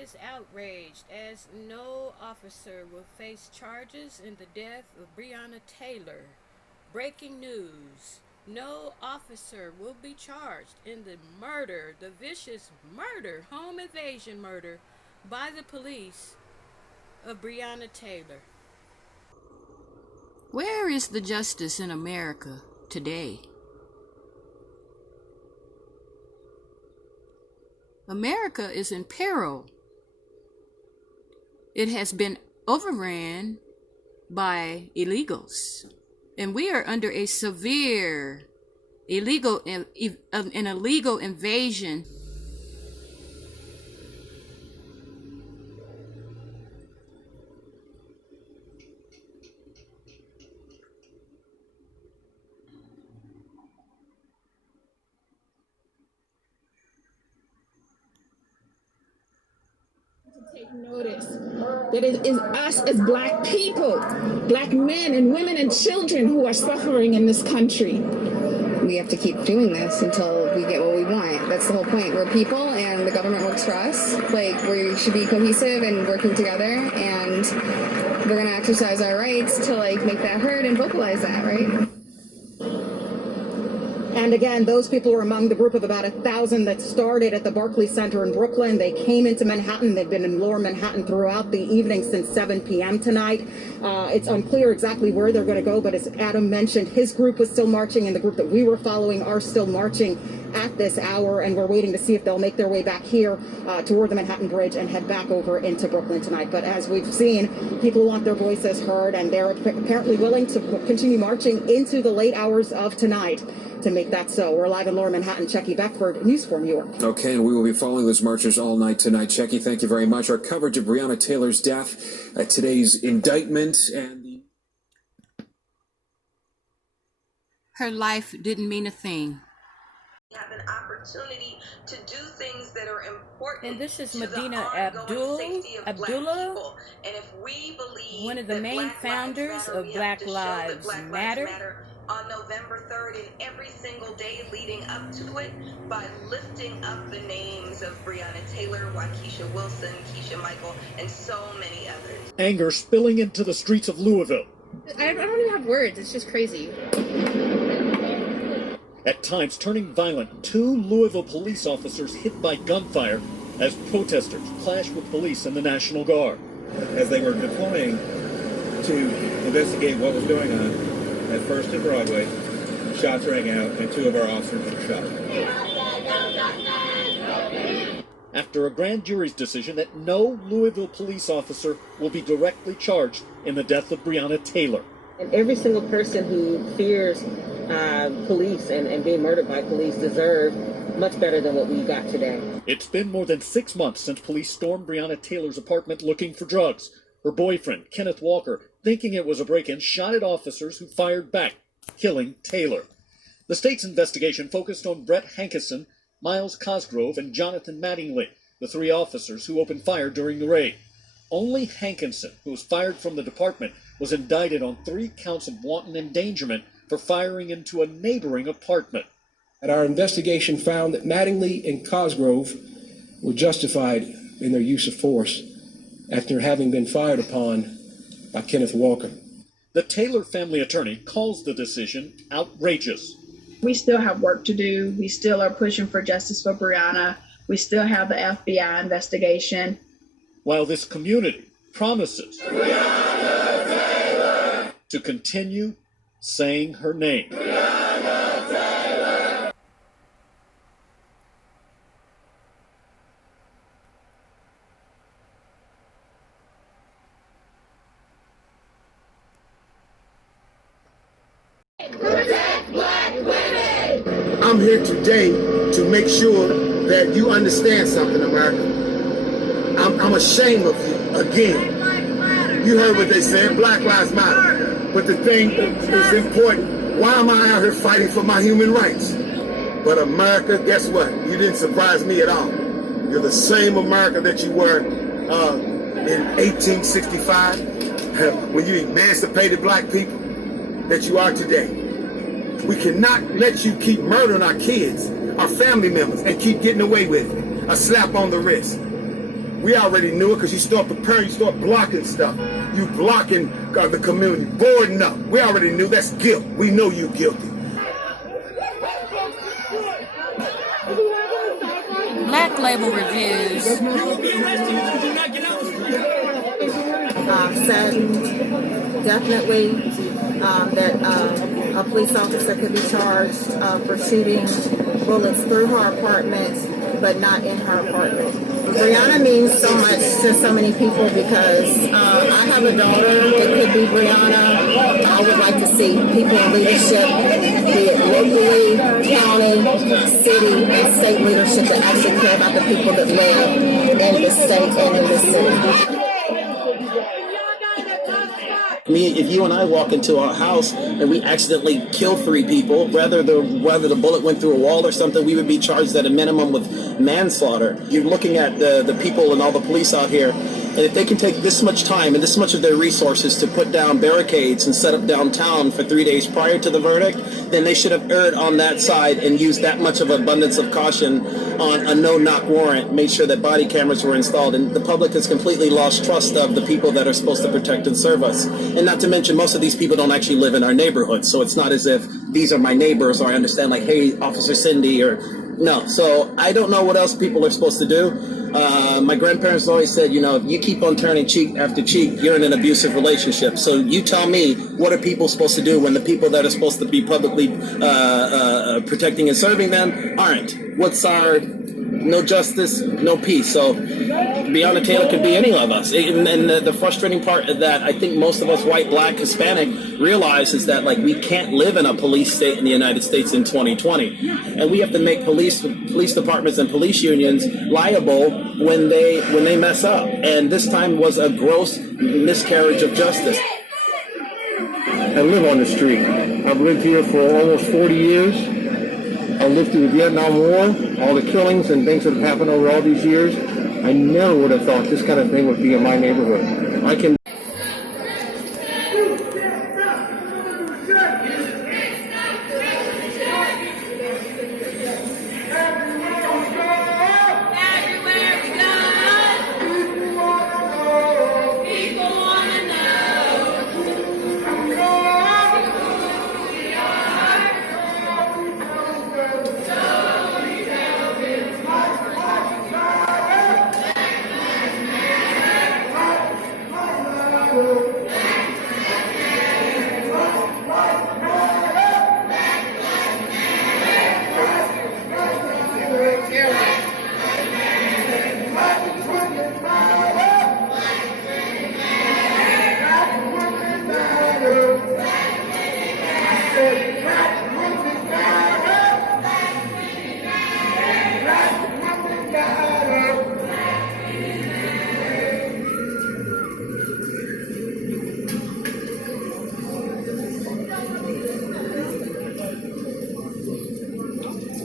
is outraged as no officer will face charges in the death of Breonna Taylor. Breaking news. No officer will be charged in the murder, the vicious murder, home invasion murder by the police of Breonna Taylor. Where is the justice in America today? America is in peril. It has been overran by illegals, and we are under a severe illegal invasion. Take notice that it is us as Black people, Black men and women and children who are suffering in this country. We have to keep doing this until we get what we want. That's the whole point. We're people and the government works for us. Like, we should be cohesive and working together, and we're going to exercise our rights to, like, make that heard and vocalize that, right? And again, those people were among the group of about 1,000 that started at the Barclays Center in Brooklyn. They came into Manhattan. They've been in lower Manhattan throughout the evening since 7 p.m. tonight. It's unclear exactly where they're going to go, but as Adam mentioned, his group was still marching, and the group that we were following are still marching at this hour, and we're waiting to see if they'll make their way back here toward the Manhattan Bridge and head back over into Brooklyn tonight. But as we've seen, people want their voices heard, and they're apparently willing to continue marching into the late hours of tonight to make that so. We're live in lower Manhattan. Checky Beckford, News 4 New York. Okay, and we will be following those marchers all night tonight. Checky, thank you very much. Our coverage of Breonna Taylor's death, today's indictment, and her life didn't mean a thing. Have an opportunity to do things that are important. And this is to Medina the ongoing safety of Abdullah, Black people. And if we believe one of the main founders of Black Lives Matter, on November 3rd and every single day leading up to it by lifting up the names of Breonna Taylor, Waukesha Wilson, Keisha Michael, and so many others. Anger spilling into the streets of Louisville. I don't even have words. It's just crazy. At times turning violent, 2 Louisville police officers hit by gunfire as protesters clashed with police and the National Guard. As they were deploying to investigate what was going on at First and Broadway, shots rang out and 2 of our officers were shot. After a grand jury's decision that no Louisville police officer will be directly charged in the death of Breonna Taylor. And every single person who fears police and being murdered by police deserve much better than what we got today. It's been more than 6 months since police stormed Breonna Taylor's apartment looking for drugs. Her boyfriend, Kenneth Walker, thinking it was a break-in, shot at officers who fired back, killing Taylor. The state's investigation focused on Brett Hankison, Miles Cosgrove, and Jonathan Mattingly, the 3 officers who opened fire during the raid. Only Hankinson, who was fired from the department, was indicted on 3 counts of wanton endangerment for firing into a neighboring apartment. And our investigation found that Mattingly and Cosgrove were justified in their use of force after having been fired upon by Kenneth Walker. The Taylor family attorney calls the decision outrageous. We still have work to do. We still are pushing for justice for Breonna. We still have the FBI investigation. While this community promises to continue saying her name. Protect Black women! I'm here today to make sure that you understand something, America. I'm ashamed of you again. You heard what they said, Black Lives Matter. But the thing is important. Why am I out here fighting for my human rights? But America, guess what? You didn't surprise me at all. You're the same America that you were in 1865 when you emancipated black people that you are today. We cannot let you keep murdering our kids, our family members, and keep getting away with it. A slap on the wrist. We already knew it because you start preparing, you start blocking stuff. You blocking the community, boarding up. We already knew that's guilt. We know you're guilty. Black Label Reviews. Said definitely that a police officer could be charged for shooting bullets through her apartment, but not in her apartment. Breonna means so much to so many people because I have a daughter that could be Breonna. I would like to see people in leadership, be it locally, county, city, and state leadership that actually care about the people that live in this state and in this city. I mean, if you and I walk into our house and we accidentally kill 3 people, whether the bullet went through a wall or something, we would be charged at a minimum with manslaughter. You're looking at the people and all the police out here, and if they can take this much time and this much of their resources to put down barricades and set up downtown for 3 days prior to the verdict, then they should have erred on that side and used that much of abundance of caution on a no-knock warrant, made sure that body cameras were installed, and the public has completely lost trust of the people that are supposed to protect and serve us. And not to mention, most of these people don't actually live in our neighborhood, so it's not as if these are my neighbors, or I understand, like, hey, Officer Cindy, or no. So I don't know what else people are supposed to do. My grandparents always said, you know, if you keep on turning cheek after cheek, you're in an abusive relationship. So you tell me, what are people supposed to do when the people that are supposed to be publicly protecting and serving them aren't? What's our no justice, no peace? So Breonna Taylor could be any of us. And the frustrating part of that, I think most of us, white, black, Hispanic, realize is that, like, we can't live in a police state in the United States in 2020. And we have to make police departments and police unions liable when they mess up. And this time was a gross miscarriage of justice. I live on the street. I've lived here for almost 40 years. I lived through the Vietnam War, all the killings and things that have happened over all these years. I never would have thought this kind of thing would be in my neighborhood. I can.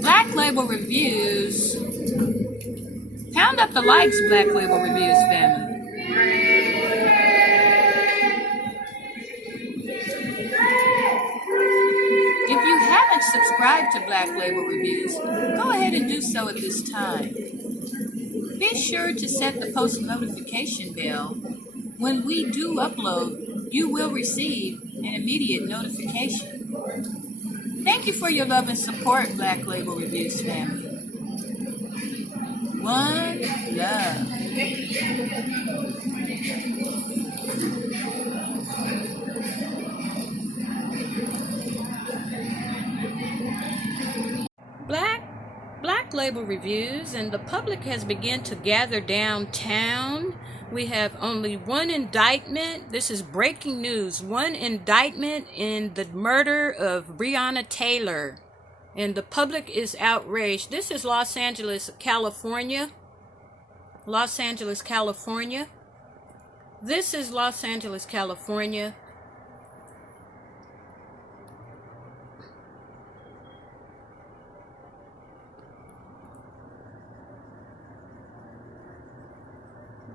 Black Label Reviews. Pound up the likes, Black Label Reviews family. If you haven't subscribed to Black Label Reviews, go ahead and do so at this time. Be sure to set the post notification bell. When we do upload, you will receive an immediate notification. Thank you for your love and support, Black Label Reviews family. One love. Black Label Reviews, and the public has begun to gather downtown. We have only one indictment. This is breaking news. One indictment in the murder of Breonna Taylor. And the public is outraged. This is Los Angeles, California. Los Angeles, California. This is Los Angeles, California.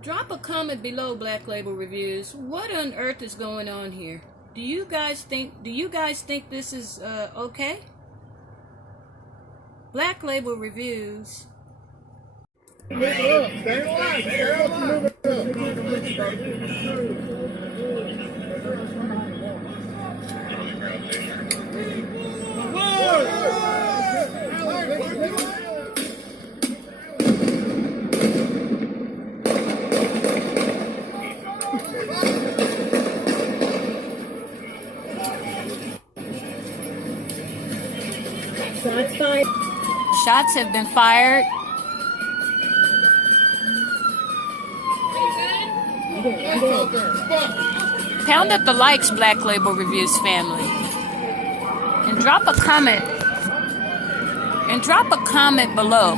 Drop a comment below, Black Label Reviews. What on earth is going on here? Do you guys think this is okay? Black Label Reviews. Shots have been fired. Pound up the likes, Black Label Reviews family. And drop a comment. And drop a comment below.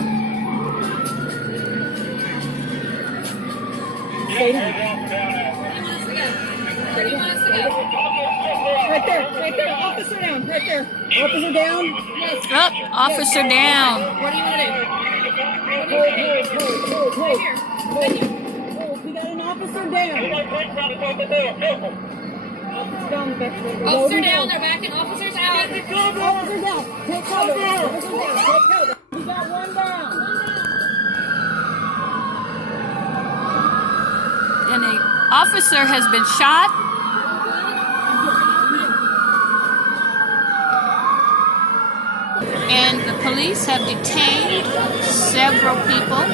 Right there, officer down, right there. Officer down? Yes. Up, officer down. What do you want to do? Right here. We got an officer down. Officer down, they're backing. Officers out. Officer down. Take cover. Officer down. Take cover. We got one down. And an officer has been shot. And the police have detained several people.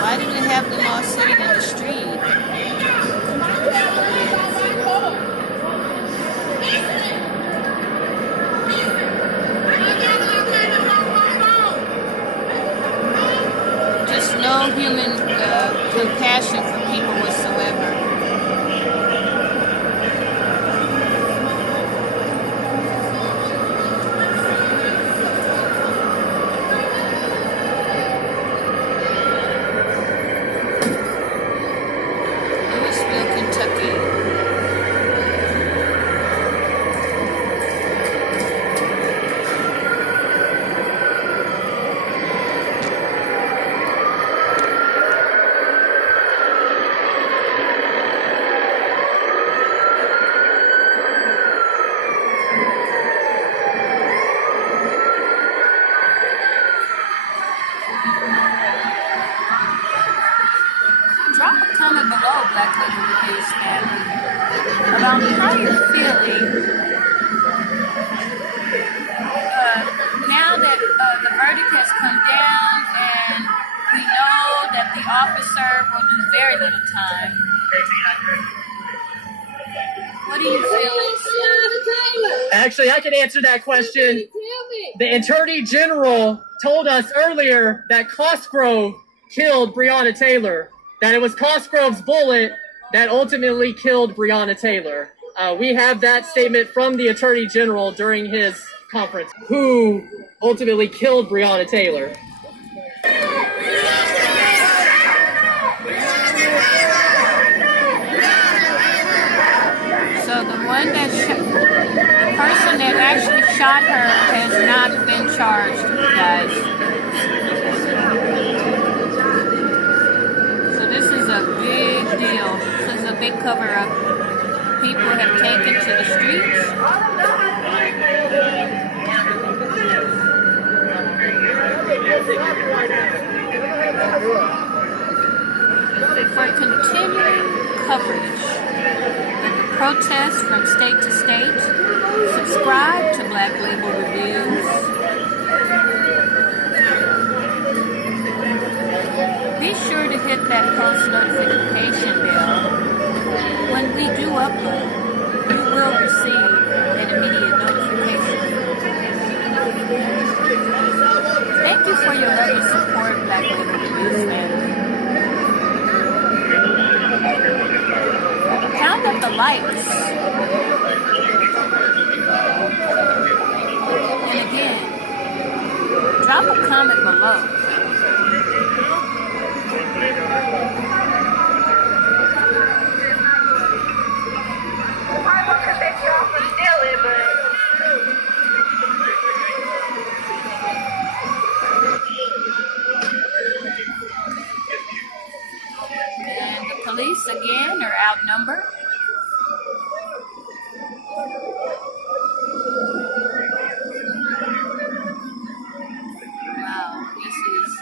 Why do they have them all sitting in the street? No human compassion for people whatsoever. Louisville, Kentucky. Drop a comment below, Black Label Reviews family, about how you're feeling now that the verdict has come down and we know that the officer will do very little time. What do you feel? Actually, I can answer that question. The Attorney General told us earlier that Cosgrove killed Breonna Taylor. That it was Cosgrove's bullet that ultimately killed Breonna Taylor. We have that statement from the Attorney General during his conference, who ultimately killed Breonna Taylor. So the person that actually shot her has not been charged, guys. This is a big deal. This is a big cover-up. People have taken to the streets. For continuing coverage of the protests from state to state, subscribe to Black Label Reviews. Be sure to hit that post notification bell. When we do upload, you will receive an immediate notification. Thank you for your love and support, Black Label Reviews family. Count up the likes. And again, drop a comment below. number. Wow, this is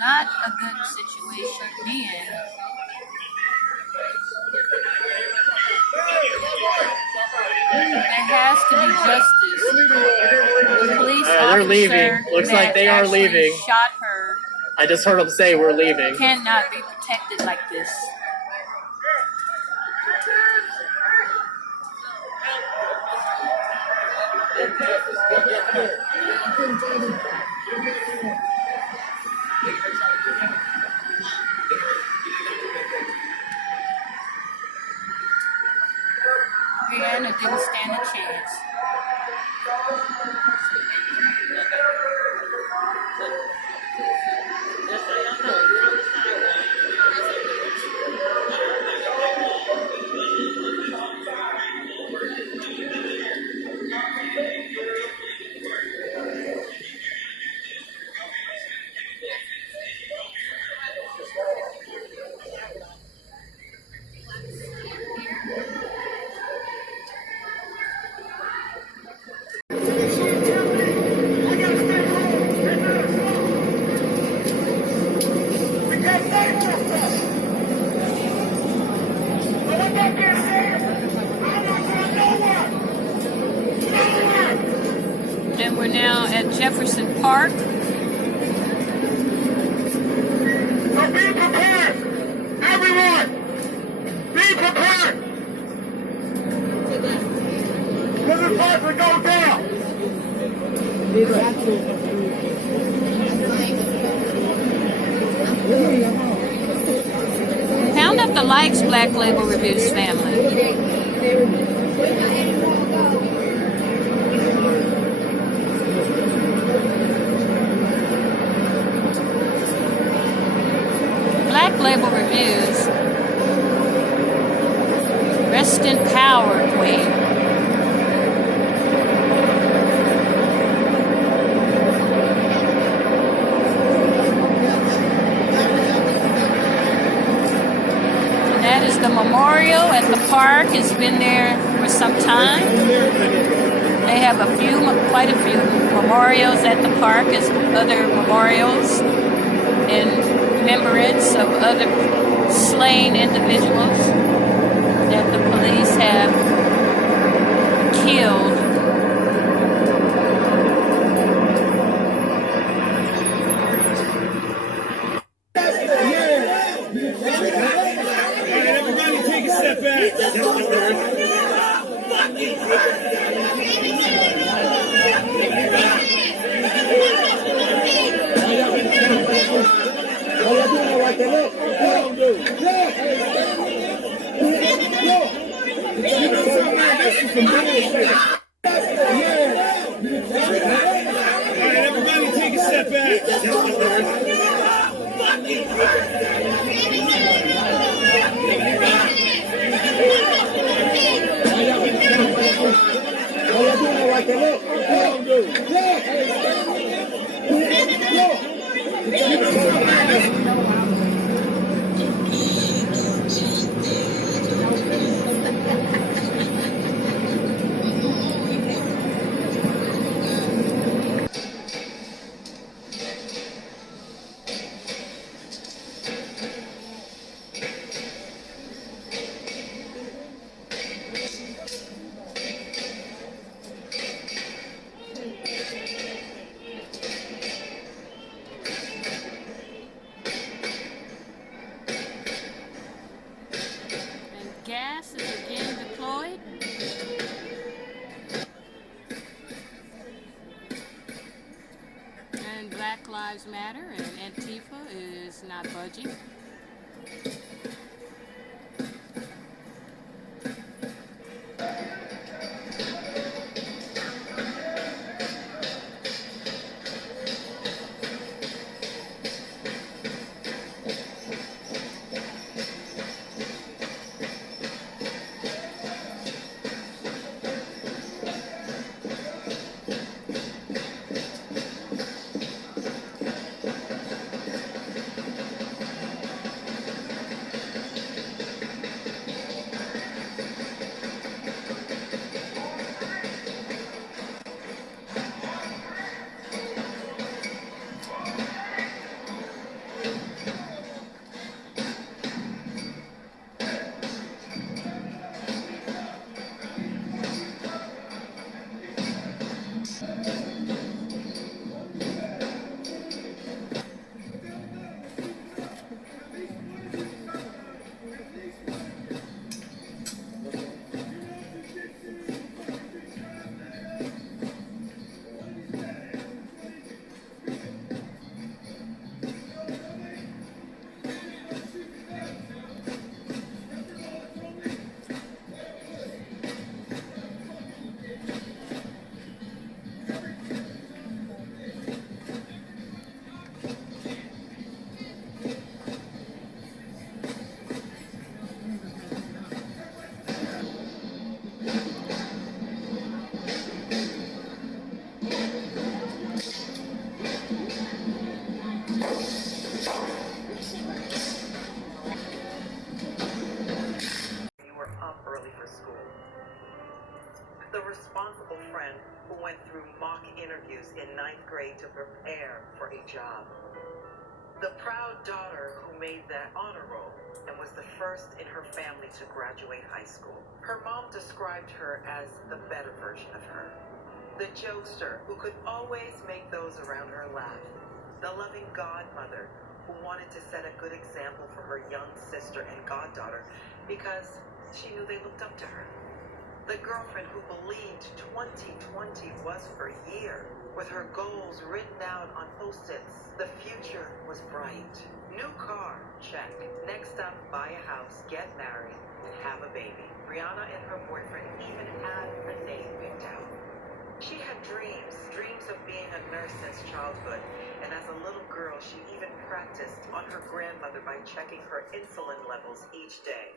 not a good situation to be in. There has to be justice. The police officer they're leaving. Looks like they are leaving. Shot her. I just heard them say we're leaving. Cannot be protected like this. Brianna didn't stand a chance. Then we're now at Jefferson Park. So be prepared! Everyone! Be prepared! Because it's about to go down! Pound up the likes, Black Label Reviews family. Black Label Reviews. Rest in power, Queen. That is the memorial at the park. It's been there for some time. They have quite a few memorials at the park as other memorials in remembrance of other slain individuals that the police have killed. Everybody take a step back. Everybody take a step back. Gas is again deployed. And Black Lives Matter and Antifa is not budging. friend who went through mock interviews in 9th grade to prepare for a job. The proud daughter who made that honor roll and was the first in her family to graduate high school. Her mom described her as the better version of her. The jokester who could always make those around her laugh. The loving godmother who wanted to set a good example for her young sister and goddaughter because she knew they looked up to her. The girlfriend who believed 2020 was her year. With her goals written out on post-its, the future was bright. New car, check. Next up, buy a house, get married, and have a baby. Brianna and her boyfriend even had a name picked out. She had dreams of being a nurse since childhood, and as a little girl, she even practiced on her grandmother by checking her insulin levels each day.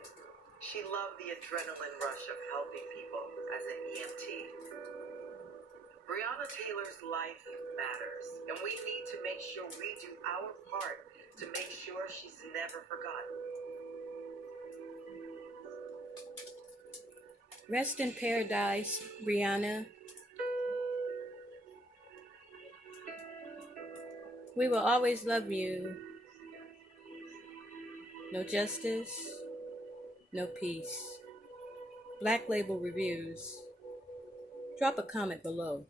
She loved the adrenaline rush of helping people as an EMT. Breonna Taylor's life matters, and we need to make sure we do our part to make sure she's never forgotten. Rest in paradise, Breonna. We will always love you. No justice, no peace. Black Label Reviews. Drop a comment below.